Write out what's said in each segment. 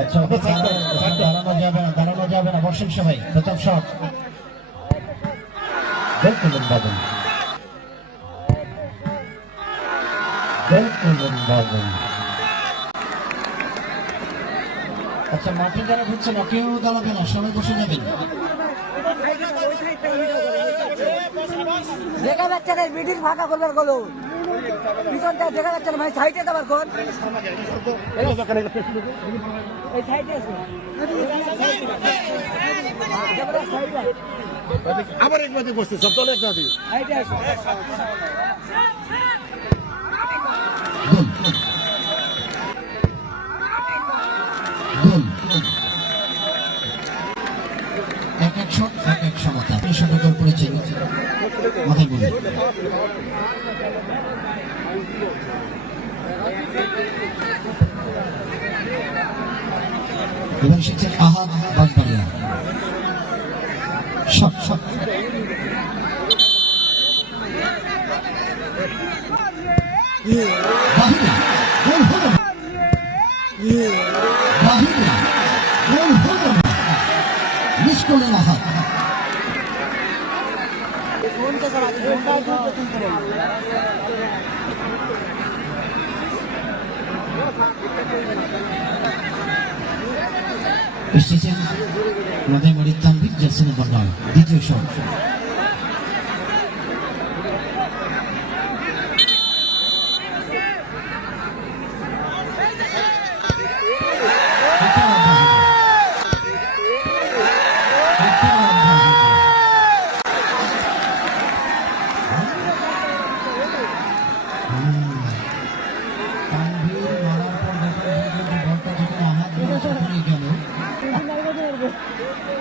আচ্ছা, দাঁড়ানো যাবে না, বর্ষণ সবাই। প্রথম শট গোল করলেন বাদল, আচ্ছা, মাঠে যারা ঢুকছে না কেউ দাঁড়াবে না, সবাই বসে যাবেন। দেখা যাচ্ছে না মিডিল ফাঁকা করবার গেলো, পিছনটা দেখা যাচ্ছে না ভাই, সাইডে যাবার কোন এই সাইডে আছে আবার এক বাজে বসছে, সব দল একসাথে সাইডে আছে। এক এক শট, এক এক সমতা। শটে গোল করেছেন মাথায় বলে, এবার এসেছেন আহাদ বাঁশবাড়িয়া। শট শট মিস করলেন আহাদ। এসেছেন মাদাইমারির তানভীর জার্সি নম্বর 9, দ্বিতীয় শট।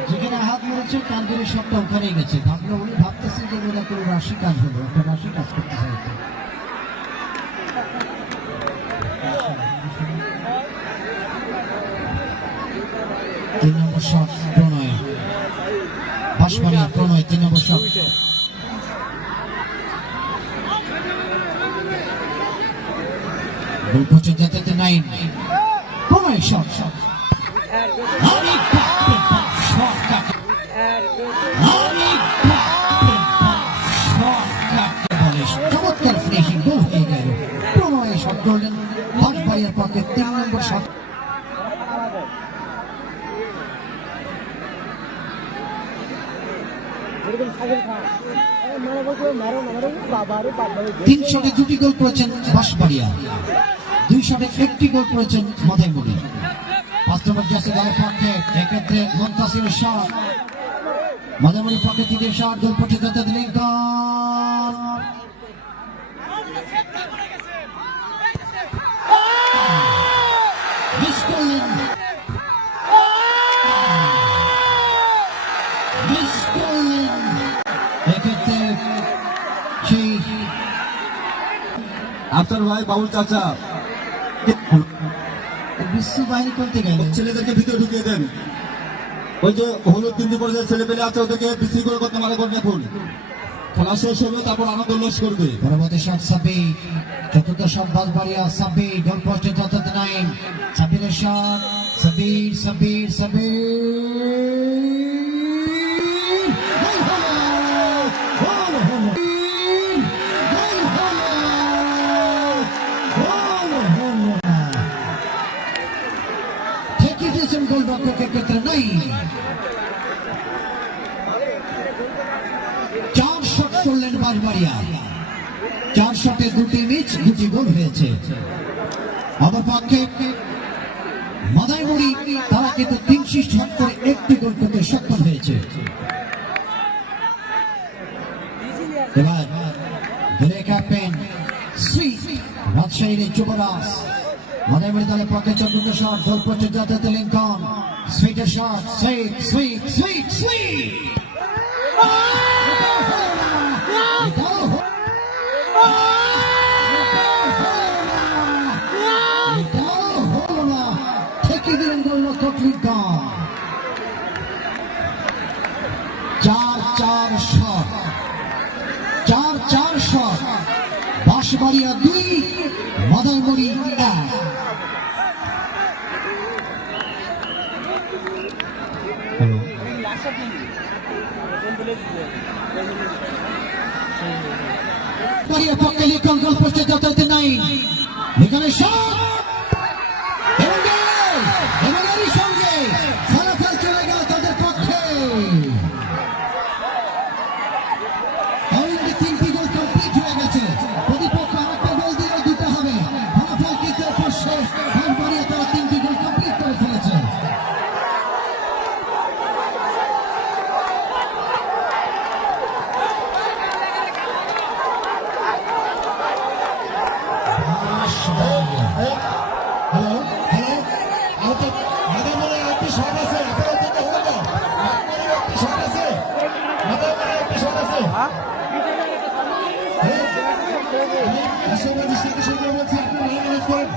যেখানে হাত মেরেছে কানপুরের শটটা ওখানে গেছে, ভাবলো উনি ভাবতেছেন যে ওরা কোনো রাশি কাজ হলো, একটা রাশি কাজ করতে চাইছে। 3 নম্বর শট প্রণয়, বাঁশবাড়িয়া প্রণয় 3 নম্বর শট। গোল পোস্টে যেতে 9, প্রণয় শট শট চমৎকার ফিনিশিং, গোল হয়ে গেল। প্রণয় শট করলেন বাঁশবাড়িয়ার পক্ষে 3 নম্বর শট। তিন শটে 2টি গোল করেছেন বাঁশবাড়িয়া, 2 শটে 1টি গোল করেছেন মাদাইমারি। 5 নম্বর জার্সি দলের পক্ষে এক্ষেত্রে মুনতাসিরের শট, মাদাইমারির পক্ষে 3টি শট, গোল পড়ছে যেতে দিলেন মিস করলেন, মিস করলেন। এক্ষেত্রে সেই আফসার ভাই, বাবুল চাচা বিশ্ব বাহিনী করতে গেল, ছেলেদেরকে ভিতরে ঢুকিয়ে দেন। ওই যে হলুদ তিনটি পরে যে ছেলে পেলে আছে ওদেরকে বিশৃঙ্খলা করতে মানা করবে। এখন খেলা শেষ হবে, তারপর আনন্দ উল্লাস করবে। পরবর্তী শট সাব্বির, চতুর্থ শট বাঁশবাড়িয়া, সাব্বির গোল পোস্টে যেতে 9, সাব্বিরের শট, সাব্বির সাব্বির ঠেকে দিয়েছেন গোলরক্ষকের ক্ষেত্রে নাই। 4 শট করলেন বাঁশবাড়িয়া, 4 শটে 2টি মিস, 2টি গোল হয়েছে। অপর পক্ষে মাদাইমারি তারা কিন্তু 3টি শট করে 1টি গোল করতে সক্ষম হয়েছে। এবার দলে ক্যাপ্টেন শ্রী রাজশাহীর যুবরাজ, মাদাইমারি দলের পক্ষে 4টি শট, গোল করতে যেতে লিঙ্কন, সুইটের shot, Sweet Sweet Sweet Sweet ঠেকে দিলেন গোলরক্ষক Lincoln. 4-4 shot, 4-4 shot, Banshbaria 2, Madaimari 1। Maria পক্ষে লিখন গোল পোস্টে যথার্থ নাই এখানে শট এবং গোল! এবং এরই সঙ্গে ফলাফল চলে গেল তাদের পক্ষে অলরেডি 3টি গোল কমপ্লিট হয়ে গেছে প্রতিপক্ষ আরেকটা গোল দিলেও দিতে হবে ফলাফল কিন্তু এরপর শেষ মারিয়া তারা 3টি গোল কমপ্লিট করে ফেলেছে হ্যালো হ্যালো মাথায় মনে একটি শট আছে আপনার থেকে হলো না একটি শট আছে মাথায় মনে একটি শট আছে বিশ্ববাদীর সাথে সঙ্গে বলছি আপনি লাইন ম্যানেজ করেন